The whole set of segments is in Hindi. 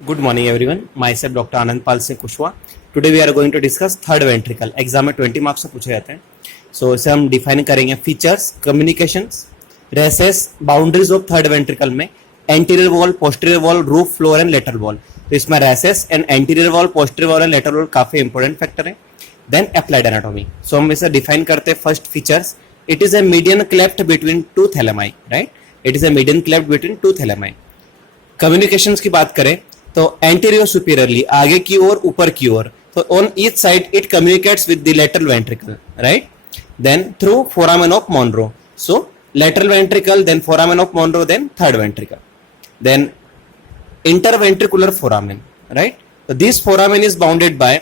Good morning everyone. Myself Dr. Anand Pal Singh Kushwa. Today we are going to discuss third ventricle. Exam में 20 मार्क्स से पूछे जाते हैं. सो इसे हम डिफाइन करेंगे. Features, communications, recesses, boundaries of third ventricle में anterior wall, posterior wall, roof, floor and lateral wall. तो इसमें recesses and anterior wall, posterior wall and lateral wall काफी इंपॉर्टेंट फैक्टर है. Then applied anatomy. सो हम इसे डिफाइन करते हैं. First features, it is a median cleft between two thalami. Right, it is a median cleft between two thalami. Communications की बात करें तो एंटीरियर सुपीरियरली, आगे की ओर, ऊपर की ओर. तो on each side it communicates with the lateral ventricle. Right, then through foramen of Monro. So lateral ventricle, then foramen of Monro, then third ventricle, then interventricular foramen. Right, so this foramen is bounded by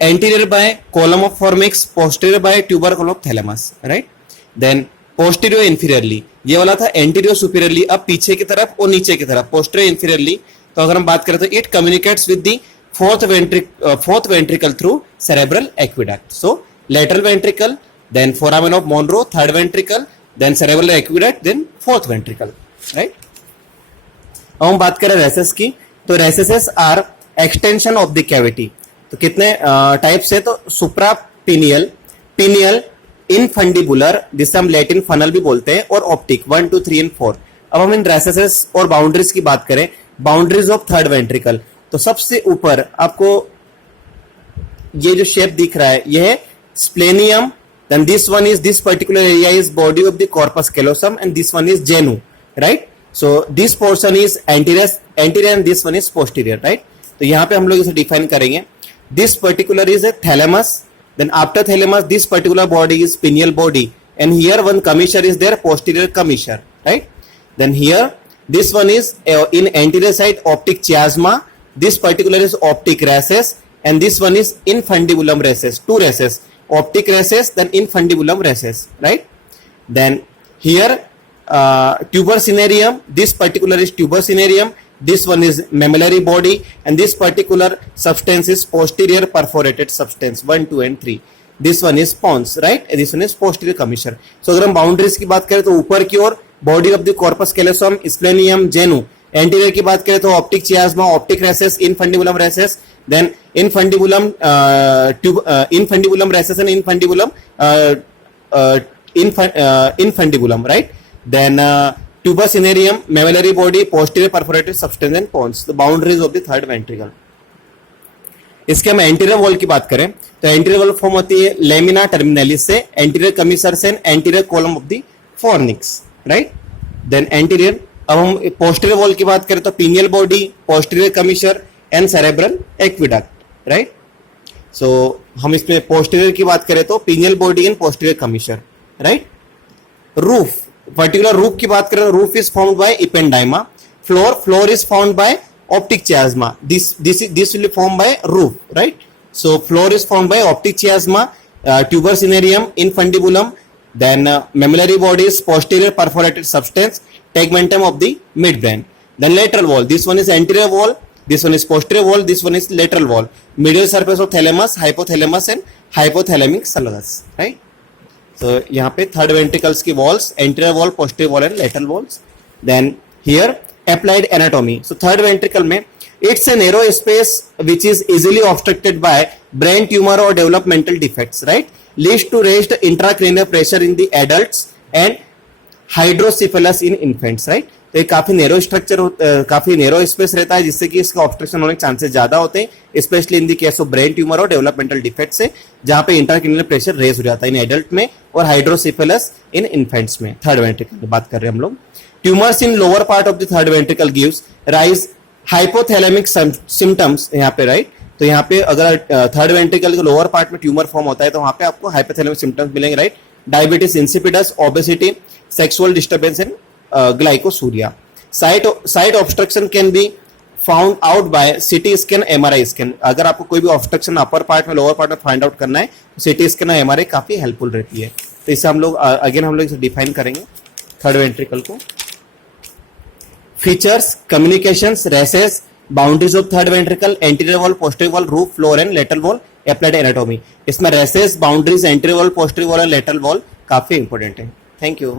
anterior by column of formix, posterior by tubercle of thalamus. Right, then posterior inferiorly, ये वाला था anterior superiorly. अब पीछे की तरफ और नीचे की तरफ posterior inferiorly. तो अगर हम बात करें तो it communicates with the fourth ventricle through cerebral aqueduct. So lateral ventricle, then foramen of Monro, third ventricle, then cerebral aqueduct, then fourth ventricle. Right, अब हम बात करें रेसेस की. तो recesses are extension of the cavity. तो कितने टाइप्स है? तो सुप्रा पिनियल, पिनियल, इनफंडिबुलर, जिसे हम लैटिन फनल भी बोलते हैं, और ऑप्टिक. 1 2 3 एंड 4. अब हम इन रेसेस और बाउंड्रीज की बात करें. Boundaries of third ventricle. तो सबसे ऊपर आपको ये जो शेप दिख रहा है, यह है स्प्लेनियम. Then this one is, this particular area is body of the corpus callosum, and this one is genu. Right, so this portion is anterior and this one is posterior. Right, तो यहाँ पे हम लोग इसे डिफाइन करेंगे. This particular is a thalamus, then after thalamus this particular body is pineal body, and here one commissure is there, posterior commissure. Right, then here this one is in anterior side optic chiasma, this particular is optic recess, and this one is infundibulum recess. Two recess, optic recess, then infundibulum recess. Right, then here tuber cinerarium, this particular is tuber cinerarium, this one is mammillary body, and this particular substance is posterior perforated substance. 1 2 and 3. this one is pons. Right, this one is posterior commissure. So अगर हम बाउंड्रीज की बात करें तो ऊपर की ओर body of the corpus callosum, splenium, genu. Anterior की बात करें तो optic chiasma, optic recesses, infundibulum recess, then infundibulum recess and infundibulum. Right, then tuber cinerarium, mammillary body, posterior perforated substance and pons. The boundaries of the third ventricle. इसके हम एंटीरियर वॉल की बात करें तो एंटीरियर वॉल फॉर्म होती है लेमिना टर्मिनलिस से, एंटीरियर कमीसर से, anterior column of the fornix. Right, then anterior. अब हम पोस्टीरियर वॉल की बात करें तो pineal body, posterior commissure and cerebral aqueduct. Right, so हम इसमें पोस्टीरियर की बात करें तो pineal body and posterior commissure. Right, roof, particular roof की बात करें तो roof is found by ependyma. Floor is found by optic chiasma. This will be formed by roof. Right, so floor is formed by optic chiasma, tuber cinerarium, infundibulum, then mammillary body is posterior perforated substance, tegmentum of the midbrain. Then lateral wall, this one is anterior wall, this one is posterior wall, this one is lateral wall. Medial surface of thalamus, hypothalamus and hypothalamic sulcus. Right, so यहाँ पे third ventricles की walls, anterior wall, posterior wall and lateral walls. Then here applied anatomy. So third ventricle में it's a narrow space which is easily obstructed by brain tumor or developmental defects. Right, leads to raised intracranial pressure in the adults and hydrocephalus in infants. Right, तो ये काफी नैरो स्ट्रक्चर, काफी नैरो स्पेस रहता है जिससे कि इसका ऑब्स्ट्रक्शन होने के चांसेस ज्यादा होते हैं, specially in the case of brain tumour और डेवलपमेंटल डिफेक्ट से, जहां पे इंट्राक्रेनियल प्रेशर रेज हो जाता है इन एडल्ट में और हाइड्रोसेफेलस इन इन्फेंट्स में. थर्ड वेंट्रिकल की बात कर रहे हैं हम लोग. Tumours in lower part of the third ventricle gives rise hypothalamic symptoms. यहाँ पे राइट, तो यहाँ पे अगर थर्ड वेंट्रिकल के लोअर पार्ट में ट्यूमर फॉर्म होता है तो वहां पे आपको हाइपोथैलेमिक सिम्टम्स मिलेंगे. Right, diabetes insipidus, obesity, sexual disturbance and glycosuria. Site obstruction can be found out by CT scan, MRI scan. अगर आपको कोई भी ऑब्स्ट्रक्शन अपर पार्ट में, लोअर पार्ट में फाइंड आउट करना है तो सिटी स्कैन और एमआरआई काफी हेल्पफुल रहती है. तो इसे हम लोग अगेन हम लोग इसे डिफाइन करेंगे थर्ड वेंट्रिकल को. Features, communications, recesses, boundaries of third ventricle, anterior wall, posterior wall, roof, floor and lateral wall, applied anatomy. इसमें recesses, boundaries, anterior wall, posterior wall and lateral wall काफी इंपॉर्टेंट है. Thank you.